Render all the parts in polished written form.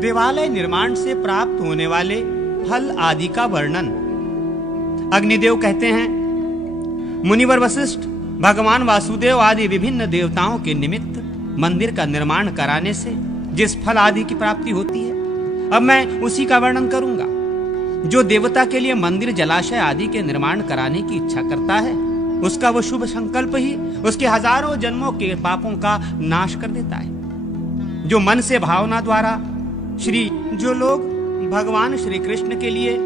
देवालय निर्माण से प्राप्त होने वाले फल आदि का वर्णन। अग्निदेव कहते हैं, मुनिवर वशिष्ठ भगवान वासुदेव आदि विभिन्न देवताओं के निमित्त मंदिर का निर्माण कराने से जिस फल आदि की प्राप्ति होती है, अब मैं उसी का वर्णन करूंगा। जो देवता के लिए मंदिर जलाशय आदि के निर्माण कराने की इच्छा करता है, उसका वो शुभ संकल्प ही उसके हजारों जन्मों के पापों का नाश कर देता है। जो मन से भावना द्वारा जो लोग भगवान श्री कृष्ण के लिए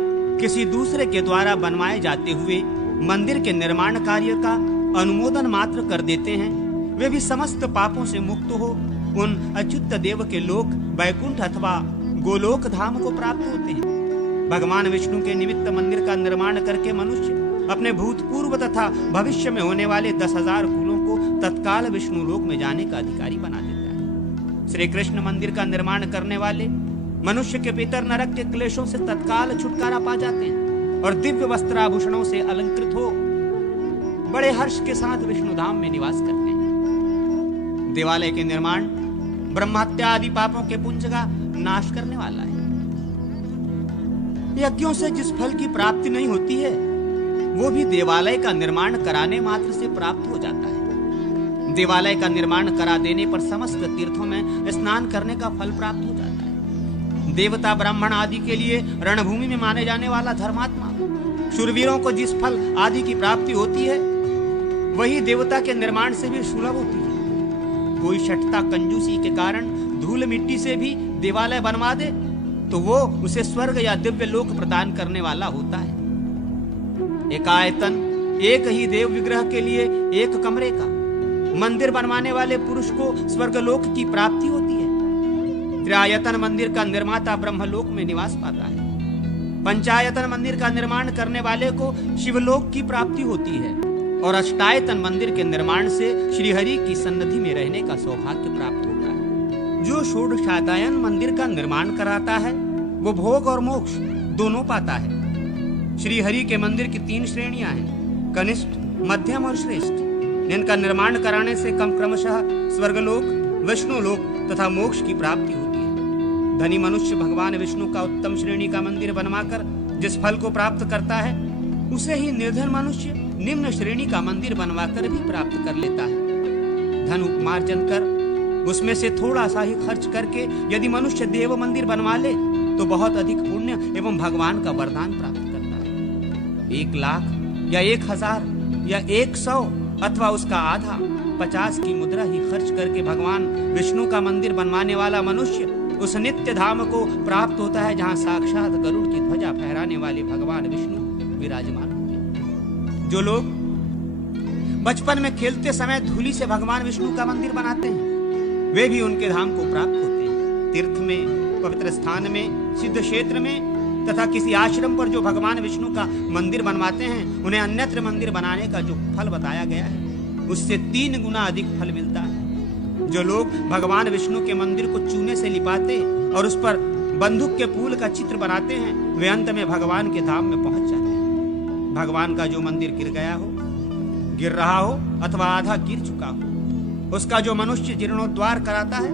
किसी दूसरे के द्वारा बनवाए जाते हुए मंदिर के निर्माण कार्य का अनुमोदन मात्र कर देते हैं, वे भी समस्त पापों से मुक्त हो उन अच्युत देव के लोक वैकुंठ अथवा गोलोक धाम को प्राप्त होते हैं। भगवान विष्णु के निमित्त मंदिर का निर्माण करके मनुष्य अपने भूतपूर्व तथा भविष्य में होने वाले 10,000 कुलों को तत्काल विष्णु लोक में जाने का अधिकारी बना देता है। श्री कृष्ण मंदिर का निर्माण करने वाले मनुष्य के भीतर नरक के क्लेशों से तत्काल छुटकारा पा जाते हैं और दिव्य वस्त्राभूषणों से अलंकृत हो बड़े हर्ष के साथ विष्णु धाम में निवास करते हैं। देवालय के निर्माण ब्रह्महत्या आदि पापों के पुंज का नाश करने वाला है। यज्ञों से जिस फल की प्राप्ति नहीं होती है, वो भी देवालय का निर्माण कराने मात्र से प्राप्त हो जाता है। देवालय का निर्माण करा देने पर समस्त तीर्थों में स्नान करने का फल प्राप्त हो जाता है। देवता ब्राह्मण आदि के लिए रणभूमि में माने जाने वाला धर्मात्मा शूरवीरों को जिस फल आदि की प्राप्ति होती है, वही देवता के निर्माण से भी सुलभ होती है। कोई शठता कंजूसी के कारण धूल मिट्टी से भी देवालय बनवा दे तो वो उसे स्वर्ग या दिव्य लोक प्रदान करने वाला होता है। एकायतन एक ही देव विग्रह के लिए एक कमरे का मंदिर बनवाने वाले पुरुष को स्वर्गलोक की प्राप्ति होती है। त्रिआयतन मंदिर का निर्माता ब्रह्मलोक में निवास पाता है। पंचायतन मंदिर का निर्माण करने वाले को शिवलोक की प्राप्ति होती है और अष्टायतन मंदिर के निर्माण से श्रीहरि की सन्निधि में रहने का सौभाग्य प्राप्त होता है। जो षोडशायतन मंदिर का निर्माण कराता है, वो भोग और मोक्ष दोनों पाता है। श्रीहरि के मंदिर की 3 श्रेणियां हैं, कनिष्ठ, मध्यम और श्रेष्ठ। इनका निर्माण कराने से क्रमशः स्वर्गलोक, विष्णुलोक तथा मोक्ष की प्राप्ति होती है। धनी मनुष्य भगवान विष्णु का उत्तम श्रेणी का मंदिर बनवाकर जिस फल को प्राप्त करता है, उसे ही निर्धन मनुष्य निम्न श्रेणी का मंदिर बनवाकर भी प्राप्त कर लेता है। धन उपार्जन कर उसमें से थोड़ा सा ही खर्च करके यदि मनुष्य देव मंदिर बनवा ले तो बहुत अधिक पुण्य एवं भगवान का वरदान प्राप्त करता है। 1 लाख या 1,000 या 100 अथवा उसका आधा 50 की मुद्रा ही खर्च करके भगवान विष्णु का मंदिर बनवाने वाला मनुष्य उस नित्य धाम को प्राप्त होता है जहाँ साक्षात गरुड़ की ध्वजा फहराने वाले भगवान विष्णु विराजमान होते हैं। जो लोग बचपन में खेलते समय धूलि से भगवान विष्णु का मंदिर बनाते हैं, वे भी उनके धाम को प्राप्त होते हैं। तीर्थ में, पवित्र स्थान में, सिद्ध क्षेत्र में तथा किसी आश्रम पर जो भगवान विष्णु का मंदिर बनवाते हैं, उन्हें अन्यत्र मंदिर बनाने का जो फल बताया गया है, उससे 3 गुना अधिक फल मिलता है। जो लोग भगवान विष्णु के मंदिर को चूने से लिपाते और उस पर बंदूक के फूल का चित्र बनाते हैं, वे अंत में भगवान के धाम में पहुंच जाते हैं। भगवान का जो मंदिर गिर गया हो, गिर रहा हो अथवा आधा गिर चुका हो, उसका जो मनुष्य जीर्णोद्धार कराता है,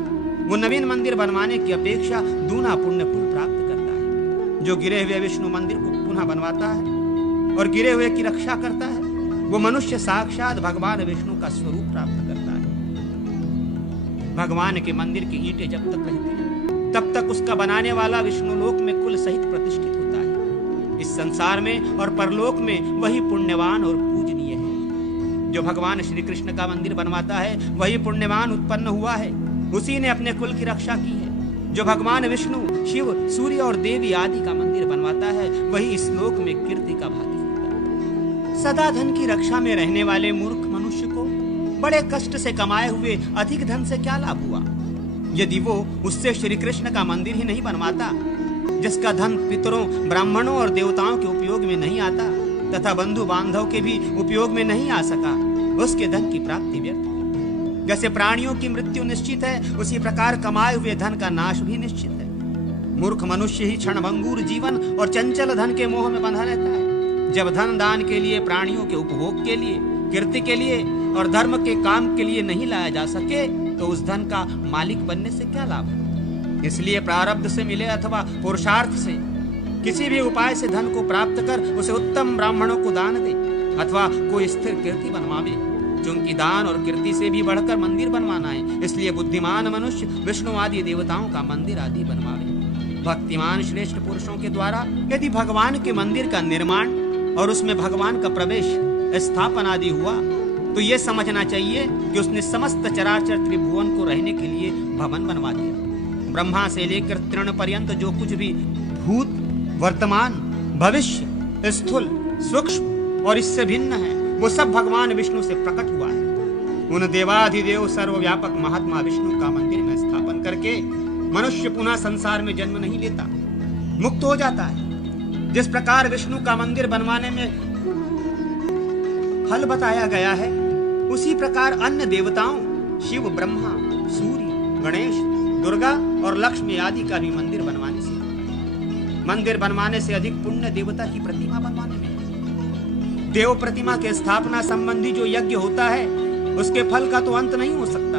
वो नवीन मंदिर बनवाने की अपेक्षा दूना पुण्य फल प्राप्त करता है। जो गिरे हुए विष्णु मंदिर को पुनः बनवाता है और गिरे हुए की रक्षा करता है, वो मनुष्य साक्षात भगवान विष्णु का स्वरूप प्राप्त करता है। भगवान के मंदिर की ईंटें जब तक रहती हैं, तब तक उसका बनाने वाला विष्णु लोक में कुल सहित प्रतिष्ठित होता है। इस संसार में और परलोक में वही पुण्यवान और पूजनीय है। जो भगवान श्री कृष्ण का मंदिर बनवाता है, वही पुण्यवान उत्पन्न हुआ है, उसी ने अपने कुल की रक्षा की है। जो भगवान विष्णु, शिव, सूर्य और देवी आदि का मंदिर बनवाता है, वही इस लोक में कीर्ति का भागी होता है। सदा धन की रक्षा में रहने वाले मूर्ख मनुष्य को बड़े कष्ट से कमाए हुए अधिक धन से क्या लाभ हुआ, यदि वो उससे श्री कृष्ण का मंदिर ही नहीं बनवाता। जिसका धन पितरों, ब्राह्मणों और देवताओं के उपयोग में नहीं आता तथा बंधु बांधव के भी उपयोग में नहीं आ सका, उसके धन की प्राप्ति व्यर्थ। जैसे प्राणियों की मृत्यु निश्चित है, उसी प्रकार कमाए हुए धन का नाश भी निश्चित है। मूर्ख मनुष्य ही क्षणभंगुर जीवन और चंचल धन के मोह में बंधा रहता है। जब धन दान के लिए, प्राणियों के उपभोग के लिए, कीर्ति के लिए और धर्म के काम के लिए नहीं लाया जा सके, तो उस धन का मालिक बनने से क्या लाभ है। इसलिए प्रारब्ध से मिले अथवा पुरुषार्थ से किसी भी उपाय से धन को प्राप्त कर उसे उत्तम ब्राह्मणों को दान दे अथवा कोई स्थिर कीर्ति बनवावे, क्योंकि दान और कीर्ति से भी बढ़कर मंदिर बनवाना है। इसलिए बुद्धिमान मनुष्य विष्णु आदि देवताओं का मंदिर आदि बनवावे। भक्तिमान श्रेष्ठ पुरुषों के द्वारा यदि भगवान के मंदिर का निर्माण और उसमें भगवान का प्रवेश स्थापन आदि हुआ तो ये समझना चाहिए कि उसने समस्त चराचर त्रिभुवन को रहने के लिए भवन बनवा दिया। ब्रह्मा से लेकर तृण पर्यंत जो कुछ भी भूत, वर्तमान, भविष्य, स्थूल, सूक्ष्म और इससे भिन्न है वो सब भगवान विष्णु से प्रकट हुआ है। उन देवाधिदेव सर्वव्यापक महात्मा विष्णु का मंदिर में स्थापन करके मनुष्य पुनः संसार में जन्म नहीं लेता, मुक्त हो जाता है। जिस प्रकार विष्णु का मंदिर बनवाने में फल बताया गया है उसी प्रकार अन्य देवताओं शिव, ब्रह्मा, सूर्य, गणेश, दुर्गा और लक्ष्मी आदि का भी मंदिर बनवाने से अधिक पुण्य देवता की प्रतिमा बनवाने में। देव प्रतिमा के स्थापना संबंधी जो यज्ञ होता है उसके फल का तो अंत नहीं हो सकता।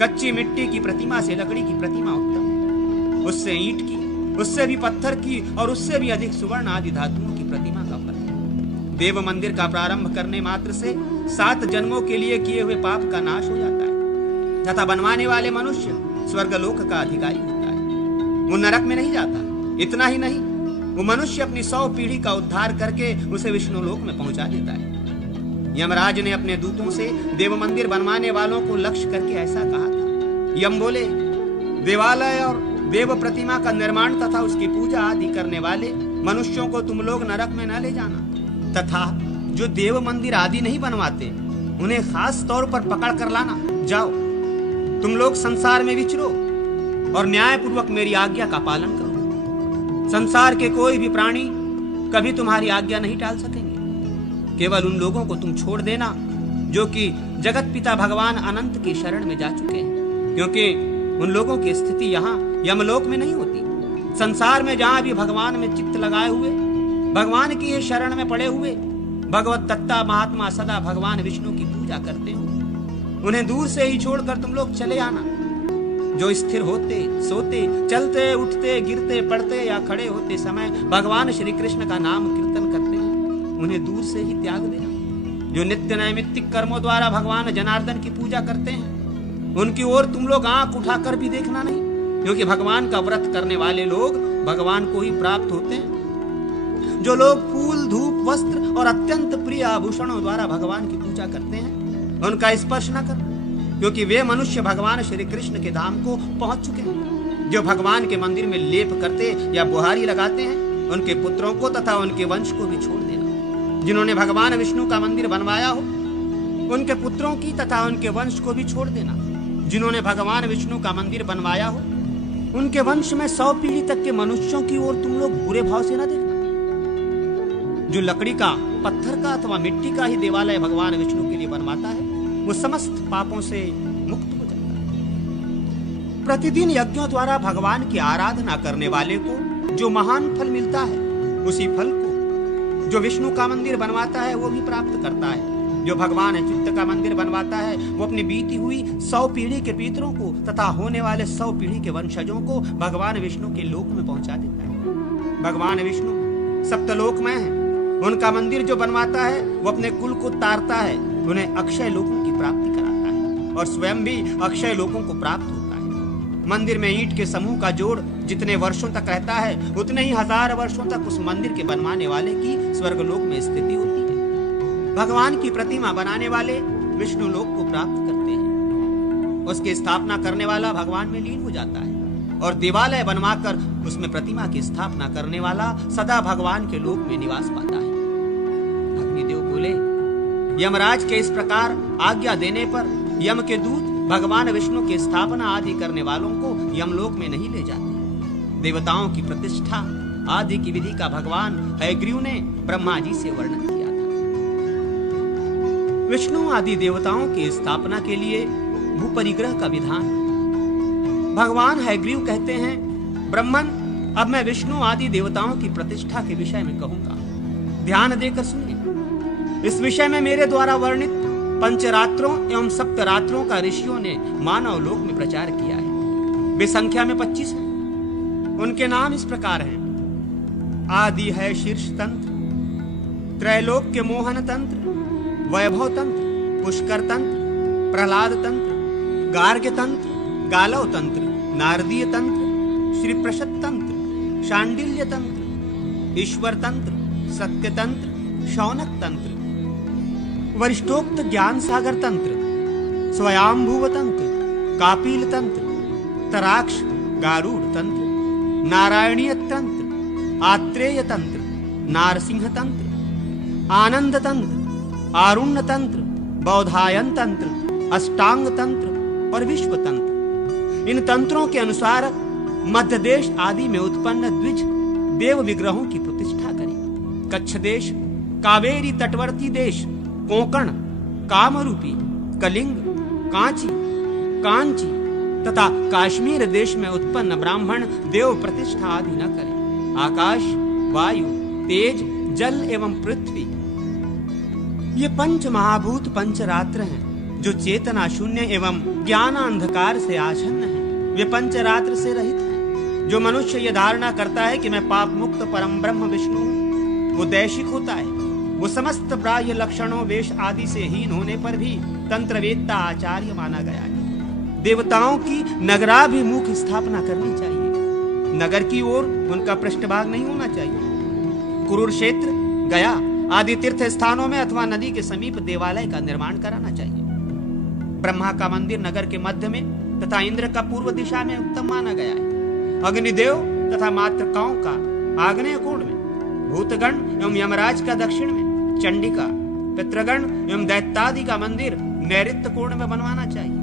कच्ची मिट्टी की प्रतिमा से लकड़ी की प्रतिमा उत्तम, उससे ईंट की, उससे भी पत्थर की और उससे भी अधिक सुवर्ण आदि धातुओं की प्रतिमा का फल। देव मंदिर का प्रारंभ करने मात्र से 7 जन्मों के लिए किए हुए पाप का नाश हो जाता है तथा बनवाने वाले मनुष्य स्वर्गलोक का अधिकारी होता है। वो नरक में नहीं जाता। इतना ही नहीं, वो मनुष्य अपनी 100 पीढ़ी का उद्धार करके उसे विष्णु लोक में पहुंचा देता है। यमराज ने अपने दूतों से देव मंदिर बनवाने वालों को लक्ष्य करके ऐसा कहा था। यम बोले, देवालय और देव प्रतिमा का निर्माण तथा उसकी पूजा आदि करने वाले मनुष्यों को तुम लोग नरक में न ले जाना, तथा जो देव मंदिर आदि नहीं बनवाते उन्हें खास तौर पर पकड़ कर लाना। जाओ, तुम लोग संसार में विचरो और न्याय पूर्वक मेरी आज्ञा का पालन करो। संसार के कोई भी प्राणी कभी तुम्हारी आज्ञा नहीं टाल सकेंगे। केवल उन लोगों को तुम छोड़ देना जो कि जगत पिता भगवान अनंत की शरण में जा चुके हैं, क्योंकि उन लोगों की स्थिति यहाँ यमलोक में नहीं होती। संसार में जहाँ भी भगवान में चित्त लगाए हुए, भगवान की ये शरण में पड़े हुए भगवत दत्ता महात्मा सदा भगवान विष्णु की पूजा करते हो, उन्हें दूर से ही छोड़कर तुम लोग चले आना। जो स्थिर होते, सोते, चलते, उठते, गिरते, पड़ते या खड़े होते समय भगवान श्री कृष्ण का नाम कीर्तन करते हैं, उन्हें दूर से ही त्याग देना। जो नित्य नैमित्तिक कर्मों द्वारा भगवान जनार्दन की पूजा करते हैं उनकी ओर तुम लोग आंख उठाकर भी देखना नहीं, क्योंकि भगवान का व्रत करने वाले लोग भगवान को ही प्राप्त होते हैं। जो लोग फूल, धूप, वस्त्र और अत्यंत प्रिय आभूषणों द्वारा भगवान की पूजा करते हैं उनका स्पर्श न करना, क्योंकि वे मनुष्य भगवान श्री कृष्ण के धाम को पहुंच चुके हैं। जो भगवान के मंदिर में लेप करते या बुहारी लगाते हैं उनके पुत्रों को तथा उनके वंश को भी छोड़ देना। जिन्होंने भगवान विष्णु का मंदिर बनवाया हो उनके पुत्रों की तथा उनके वंश को भी छोड़ देना। जिन्होंने भगवान विष्णु का मंदिर बनवाया हो उनके वंश में 100 पीढ़ी तक के मनुष्यों की ओर तुम लोग बुरे भाव से न देखना। जो लकड़ी का, पत्थर का अथवा मिट्टी का ही देवालय भगवान विष्णु के लिए बनवाता है वो समस्त पापों से मुक्त हो जाता है। प्रतिदिन यज्ञों द्वारा भगवान की आराधना करने वाले को जो महान फल मिलता है उसी फल को जो विष्णु का मंदिर बनवाता है वो भी प्राप्त करता है। जो भगवान चित्त का मंदिर बनवाता है वो अपनी बीती हुई 100 पीढ़ी के पितरों को तथा होने वाले 100 पीढ़ी के वंशजों को भगवान विष्णु के लोक में पहुंचा देता है। भगवान विष्णु सप्तलोक में है, उनका मंदिर जो बनवाता है वो अपने कुल को तारता है, उन्हें अक्षय लोकों की प्राप्ति कराता है और स्वयं भी अक्षय लोकों को प्राप्त होता है। मंदिर में ईंट के समूह का जोड़ जितने वर्षों तक रहता है उतने ही 1000 वर्षों तक उस मंदिर के बनवाने वाले की स्वर्गलोक में स्थिति होती है। भगवान की प्रतिमा बनाने वाले विष्णु लोक को प्राप्त करते हैं। उसकी स्थापना करने वाला भगवान में लीन हो जाता है और देवालय बनवाकर उसमें प्रतिमा की स्थापना करने वाला सदा भगवान के लोक में निवास पाता है। अग्निदेव बोले, यमराज के इस प्रकार आज्ञा देने पर यम के दूत भगवान विष्णु की स्थापना आदि करने वालों को यमलोक में नहीं ले जाते। देवताओं की प्रतिष्ठा आदि की विधि का भगवान हयग्रीव ने ब्रह्मा जी से वर्णन किया था। विष्णु आदि देवताओं की स्थापना के लिए भूपरिग्रह का विधान। भगवान हयग्रीव कहते हैं, ब्रह्मन, अब मैं विष्णु आदि देवताओं की प्रतिष्ठा के विषय में कहूंगा, ध्यान देकर सुनिए। इस विषय में मेरे द्वारा वर्णित पंचरात्रों एवं सप्तरात्रों का ऋषियों ने मानव लोक में प्रचार किया है। वे संख्या में 25 हैं। उनके नाम इस प्रकार हैं: आदि है शीर्ष तंत्र, त्रैलोक्य मोहन तंत्र, वैभव तंत्र, पुष्कर तंत्र, प्रहलाद तंत्र, गार्ग्य तंत्र, गालव तंत्र, नारदीय तंत्र, श्री प्रशत तंत्र, शांडिल्य तंत्र, ईश्वर तंत्र, सत्य तंत्र, शौनक तंत्र, वरिष्ठोक्त ज्ञान सागर तंत्र, स्वयंभुव तंत्र, कापिल तंत्र, तराक्ष गारूड़ तंत्र, नारायणीय तंत्र, आत्रेय तंत्र, नारसिंह तंत्र, आनंद तंत्र, आरुण्य तंत्र, बौधायन तंत्र, अष्टांग तंत्र और विश्व तंत्र। इन तंत्रों के अनुसार मध्य देश आदि में उत्पन्न द्विज देव विग्रहों की प्रतिष्ठा करें। कच्छ देश, कावेरी तटवर्ती देश, कोंकण, कामरूपी, कलिंग, कांची, कांची तथा काश्मीर देश में उत्पन्न ब्राह्मण देव प्रतिष्ठा आदि न करें। आकाश, वायु, तेज, जल एवं पृथ्वी ये पंच महाभूत पंचरात्र हैं, जो चेतना शून्य एवं ज्ञान अंधकार से आच्छन्न हैं। वे पंचरात्र से रहित हैं। जो मनुष्य ये धारणा करता है कि मैं पाप मुक्त परम ब्रह्म विष्णु हूँ, वो दैशिक होता है। वो समस्त बाह्य लक्षणों, वेश आदि से हीन होने पर भी तंत्रवेत्ता आचार्य माना गया है। देवताओं की नगराभिमुख स्थापना करनी चाहिए। नगर की ओर उनका पृष्ठभाग नहीं होना चाहिए। कुरुक्षेत्र, गया आदि तीर्थ स्थानों में अथवा नदी के समीप देवालय का निर्माण कराना चाहिए। ब्रह्मा का मंदिर नगर के मध्य में तथा इंद्र का पूर्व दिशा में उत्तम माना गया है। अग्निदेव तथा मातृकाओं का आग्नेय कोण में, भूतगण एवं यमराज का दक्षिण में, चंडिका, पितृगण एवं दैत्यादि का मंदिर नैऋत्य कोण में बनवाना चाहिए।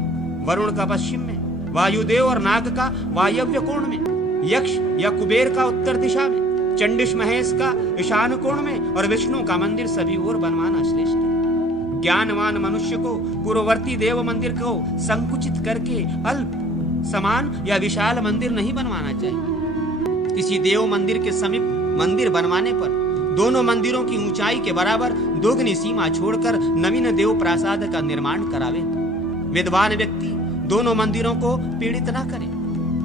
वरुण का पश्चिम में, वायुदेव और नाग का वायव्य कोण में, यक्ष या कुबेर का उत्तर दिशा में, चंडिश महेश का ईशान कोण में और विष्णु का मंदिर सभी ओर बनवाना श्रेष्ठ है। ज्ञानवान मनुष्य को पूर्ववर्ती देव मंदिर को संकुचित करके अल्प, समान या विशाल मंदिर नहीं बनवाना चाहिए। किसी देव मंदिर के समीप मंदिर बनवाने पर दोनों मंदिरों की ऊंचाई के बराबर दोगुनी सीमा छोड़कर नवीन देव प्रासाद का निर्माण करावे। विद्वान व्यक्ति दोनों मंदिरों को पीड़ित न करे।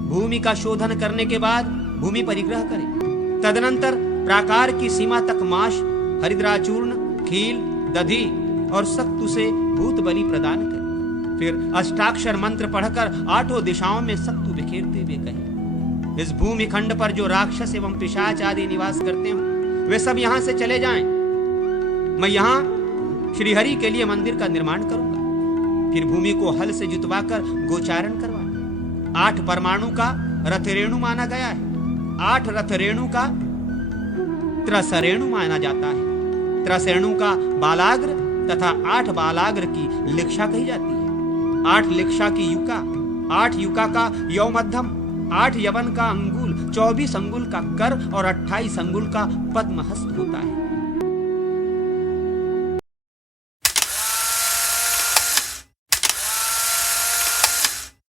भूमि का शोधन करने के बाद भूमि परिग्रह करे। तदनंतर प्राकार की सीमा तक माश, हरिद्राचूर्ण, खील, दधी और सख्तु से भूत बलि प्रदान करे। फिर अष्टाक्षर मंत्र पढ़कर 8 दिशाओं में सख्तु बिखेरते हुए कहे, इस भूमि खंड पर जो राक्षस एवं पिशाच आदि निवास करते हो, वे सब यहाँ से चले जाएं। मैं यहाँ श्रीहरि के लिए मंदिर का निर्माण करूंगा। फिर भूमि को हल से जुतवाकर गोचारण करवाना। 8 परमाणु का रथ रेणु माना गया है। 8 रथ रेणु का त्रसरेणु माना जाता है। त्रसरेणु का बालाग्र तथा 8 बालाग्र की लिक्षा कही जाती है। 8 लिक्षा की युका, 8 युका का यौ मध्यम, 8 यवन का अंगुल, 24 अंगुल का कर और 28 अंगुल का पद्महस्त होता है।